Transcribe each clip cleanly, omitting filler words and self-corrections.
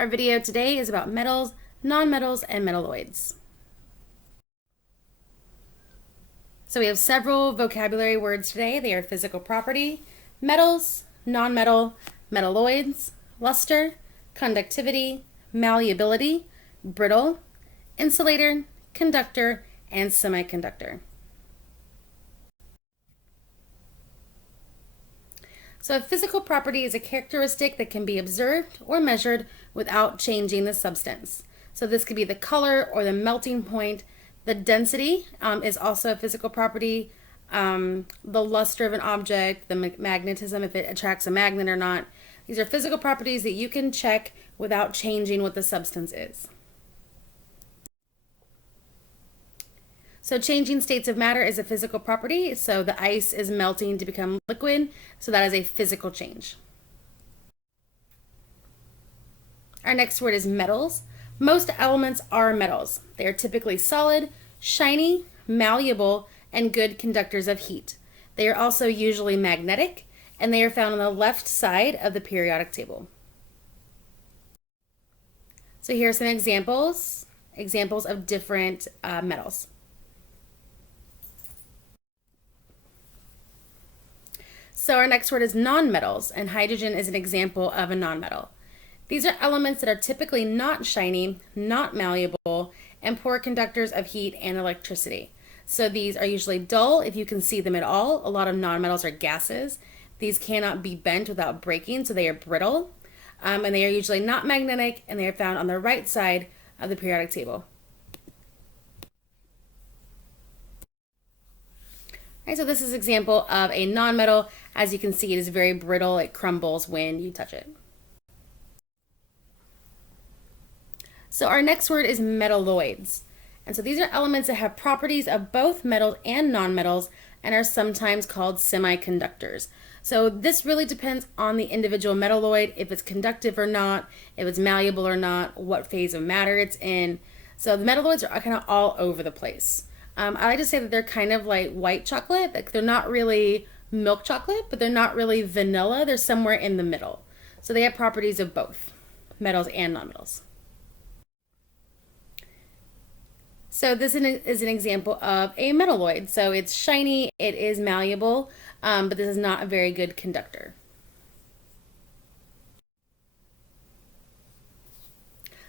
Our video today is about metals, nonmetals, and metalloids. So we have several vocabulary words today. They are physical property, metals, nonmetal, metalloids, luster, conductivity, malleability, brittle, insulator, conductor, and semiconductor. So a physical property is a characteristic that can be observed or measured without changing the substance. So this could be the color or the melting point. The density is also a physical property. The luster of an object, the magnetism, if it attracts a magnet or not. These are physical properties that you can check without changing what the substance is. So changing states of matter is a physical property. So the ice is melting to become liquid. So that is a physical change. Our next word is metals. Most elements are metals. They are typically solid, shiny, malleable, and good conductors of heat. They are also usually magnetic, and they are found on the left side of the periodic table. So here are some examples of different metals. So our next word is nonmetals, and hydrogen is an example of a nonmetal. These are elements that are typically not shiny, not malleable, and poor conductors of heat and electricity. So these are usually dull if you can see them at all. A lot of nonmetals are gases. These cannot be bent without breaking, so they are brittle. And they are usually not magnetic, and they are found on the right side of the periodic table. All right, so this is an example of a nonmetal. As you can see, it is very brittle. It crumbles when you touch it. So our next word is metalloids. And so these are elements that have properties of both metals and nonmetals and are sometimes called semiconductors. So this really depends on the individual metalloid, if it's conductive or not, if it's malleable or not, what phase of matter it's in. So the metalloids are kind of all over the place. I like to say that they're kind of like white chocolate. Like they're not really milk chocolate, but they're not really vanilla. They're somewhere in the middle. So they have properties of both metals and nonmetals. So this is an example of a metalloid. So it's shiny, it is malleable, but this is not a very good conductor.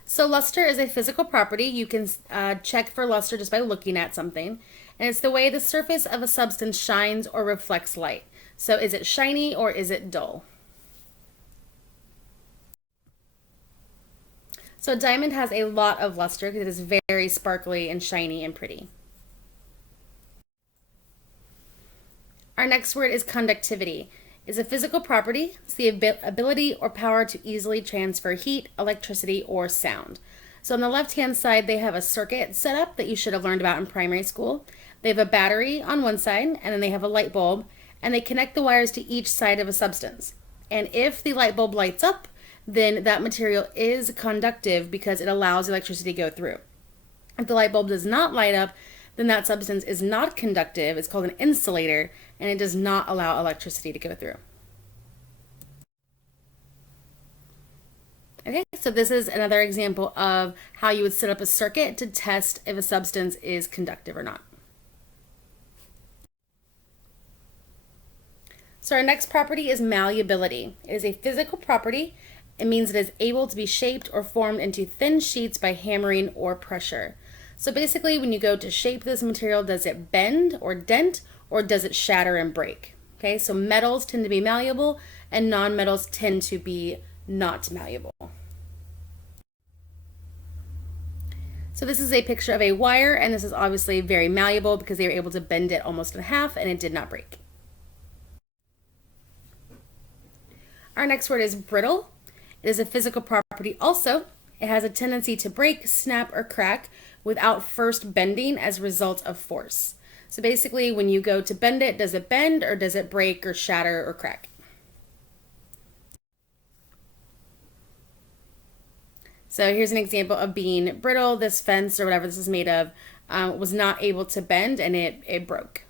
So luster is a physical property. You can check for luster just by looking at something. And it's the way the surface of a substance shines or reflects light. So is it shiny or is it dull? So a diamond has a lot of luster because it is very sparkly and shiny and pretty. Our next word is conductivity. It's a physical property. It's the ability or power to easily transfer heat, electricity, or sound. So on the left-hand side, they have a circuit set up that you should have learned about in primary school. They have a battery on one side, and then they have a light bulb, and they connect the wires to each side of a substance. And if the light bulb lights up, then that material is conductive because it allows electricity to go through. If the light bulb does not light up, then that substance is not conductive. It's called an insulator, and it does not allow electricity to go through. Okay, so this is another example of how you would set up a circuit to test if a substance is conductive or not. So our next property is malleability. It is a physical property. It means it is able to be shaped or formed into thin sheets by hammering or pressure. So basically, when you go to shape this material, does it bend or dent, or does it shatter and break? Okay, so metals tend to be malleable, and nonmetals tend to be not malleable. So this is a picture of a wire, and this is obviously very malleable because they were able to bend it almost in half, and it did not break. Our next word is brittle. It is a physical property also. It has a tendency to break, snap, or crack without first bending as a result of force. So basically, when you go to bend it, does it bend or does it break or shatter or crack? So here's an example of being brittle. This fence or whatever this is made of was not able to bend and it broke.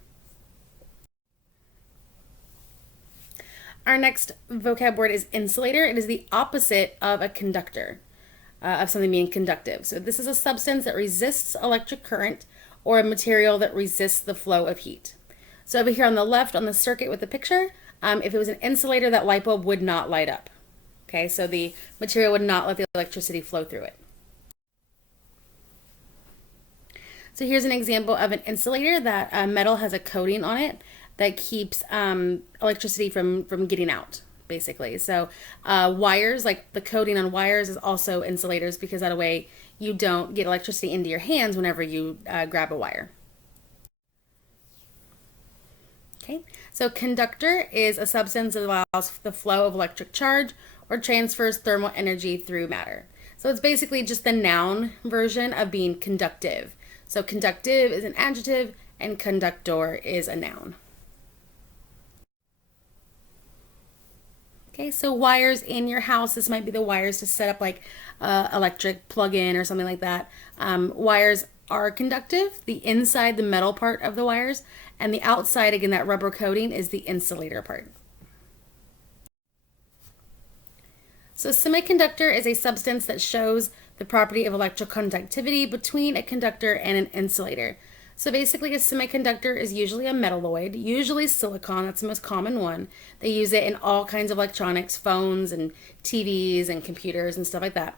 Our next vocab word is insulator. It is the opposite of a conductor. of something being conductive. So this is a substance that resists electric current or a material that resists the flow of heat. So over here on the left on the circuit with the picture, if it was an insulator, that light bulb would not light up. Okay, so the material would not let the electricity flow through it. So here's an example of an insulator that metal has a coating on it that keeps electricity from getting out, basically. So wires, like the coating on wires, is also insulators because that way you don't get electricity into your hands whenever you grab a wire. Okay, so conductor is a substance that allows the flow of electric charge or transfers thermal energy through matter. So it's basically just the noun version of being conductive. So conductive is an adjective and conductor is a noun. Okay, so wires in your house, this might be the wires to set up like electric plug-in or something like that. Wires are conductive, the inside, the metal part of the wires, and the outside, again, that rubber coating is the insulator part. So semiconductor is a substance that shows the property of electrical conductivity between a conductor and an insulator. So basically a semiconductor is usually a metalloid, usually silicon, that's the most common one. They use it in all kinds of electronics, phones and TVs and computers and stuff like that.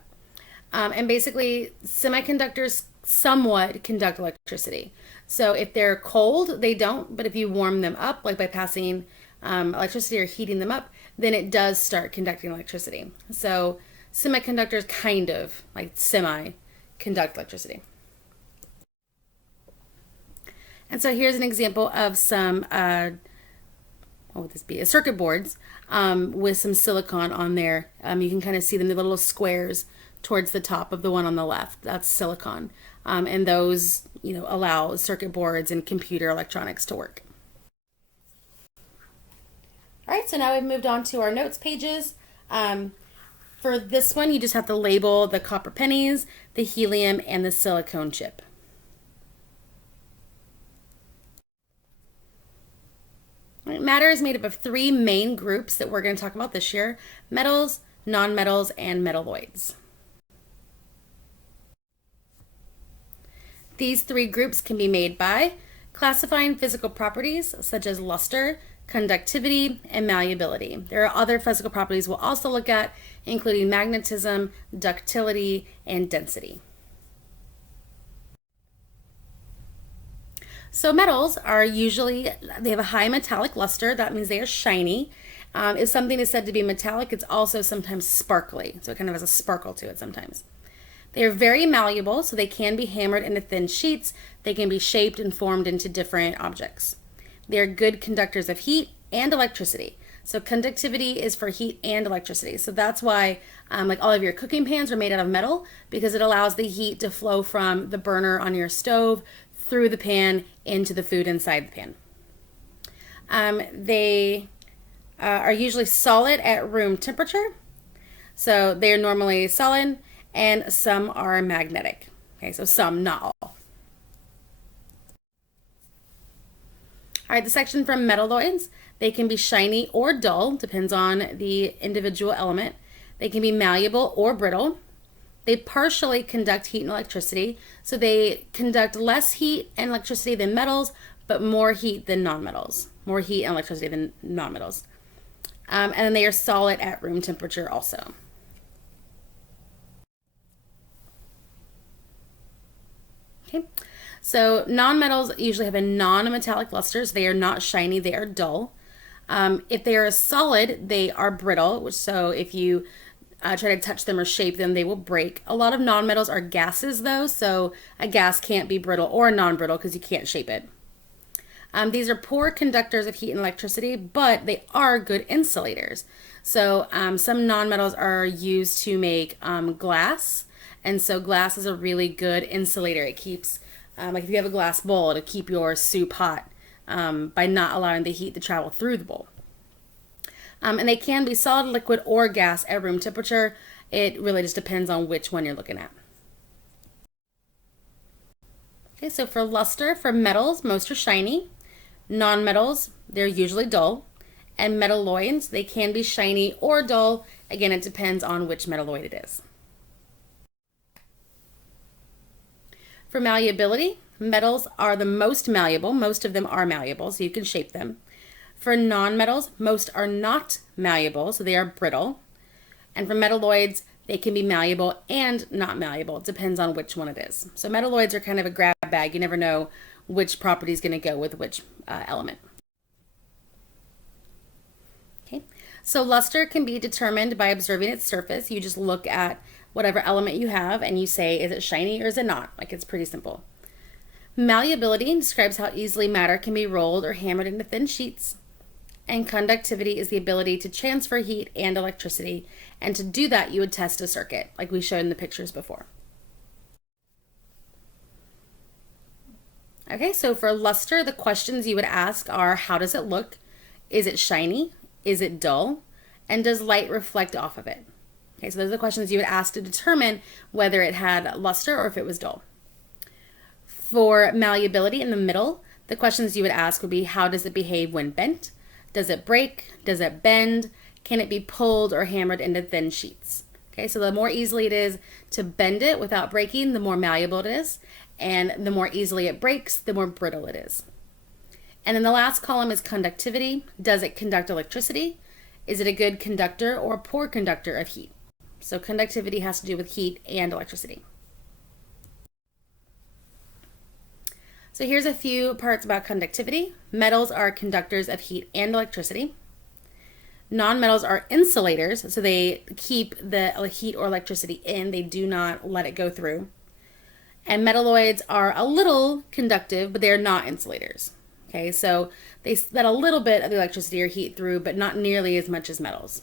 And basically semiconductors somewhat conduct electricity. So if they're cold, they don't, but if you warm them up, like by passing electricity or heating them up, then it does start conducting electricity. So semiconductors kind of like semi-conduct electricity. And so here's an example of some, what would this be? Circuit boards with some silicon on there. You can kind of see them, the little squares towards the top of the one on the left. That's silicon. And those, allow circuit boards and computer electronics to work. All right, so now we've moved on to our notes pages. For this one, you just have to label the copper pennies, the helium, and the silicone chip. Matter is made up of three main groups that we're going to talk about this year: metals, nonmetals, and metalloids. These three groups can be made by classifying physical properties such as luster, conductivity, and malleability. There are other physical properties we'll also look at, including magnetism, ductility, and density. So metals are usually, they have a high metallic luster. That means they are shiny. If something is said to be metallic, it's also sometimes sparkly. So it kind of has a sparkle to it sometimes. They are very malleable, so they can be hammered into thin sheets. They can be shaped and formed into different objects. They are good conductors of heat and electricity. So conductivity is for heat and electricity. So that's why like all of your cooking pans are made out of metal, because it allows the heat to flow from the burner on your stove through the pan into the food inside the pan. They are usually solid at room temperature. So they are normally solid, and some are magnetic. Okay, so some, not all. All right, the section from metalloids, they can be shiny or dull, depends on the individual element. They can be malleable or brittle. They partially conduct heat and electricity, so they conduct less heat and electricity than metals, but more heat than nonmetals. More heat and electricity than nonmetals. And then they are solid at room temperature also. Okay, so nonmetals usually have a non-metallic luster, so they are not shiny, they are dull. If they are a solid, they are brittle, which so if you try to touch them or shape them, they will break. A lot of nonmetals are gases though, so a gas can't be brittle or non-brittle because you can't shape it. These are poor conductors of heat and electricity, but they are good insulators. So some nonmetals are used to make glass, and so glass is a really good insulator. It keeps, like if you have a glass bowl, it'll keep your soup hot by not allowing the heat to travel through the bowl. And they can be solid, liquid, or gas at room temperature. It really just depends on which one you're looking at. Okay, so for luster, for metals, most are shiny. Non-metals, they're usually dull. And metalloids, they can be shiny or dull. Again, it depends on which metalloid it is. For malleability, metals are the most malleable. Most of them are malleable, so you can shape them. For nonmetals, most are not malleable, so they are brittle. And for metalloids, they can be malleable and not malleable. It depends on which one it is. So metalloids are kind of a grab bag. You never know which property is going to go with which element. Okay, so luster can be determined by observing its surface. You just look at whatever element you have and you say, is it shiny or is it not? Like, it's pretty simple. Malleability describes how easily matter can be rolled or hammered into thin sheets. And conductivity is the ability to transfer heat and electricity. And to do that, you would test a circuit, like we showed in the pictures before. Okay, so for luster, the questions you would ask are, how does it look? Is it shiny? Is it dull? And does light reflect off of it? Okay, so those are the questions you would ask to determine whether it had luster or if it was dull. For malleability in the middle, the questions you would ask would be, how does it behave when bent? Does it break? Does it bend? Can it be pulled or hammered into thin sheets? Okay, so the more easily it is to bend it without breaking, the more malleable it is. And the more easily it breaks, the more brittle it is. And then the last column is conductivity. Does it conduct electricity? Is it a good conductor or a poor conductor of heat? So conductivity has to do with heat and electricity. So here's a few parts about conductivity. Metals are conductors of heat and electricity. Nonmetals are insulators, so they keep the heat or electricity in. They do not let it go through. And metalloids are a little conductive, but they're not insulators. Okay, so they let a little bit of the electricity or heat through, but not nearly as much as metals.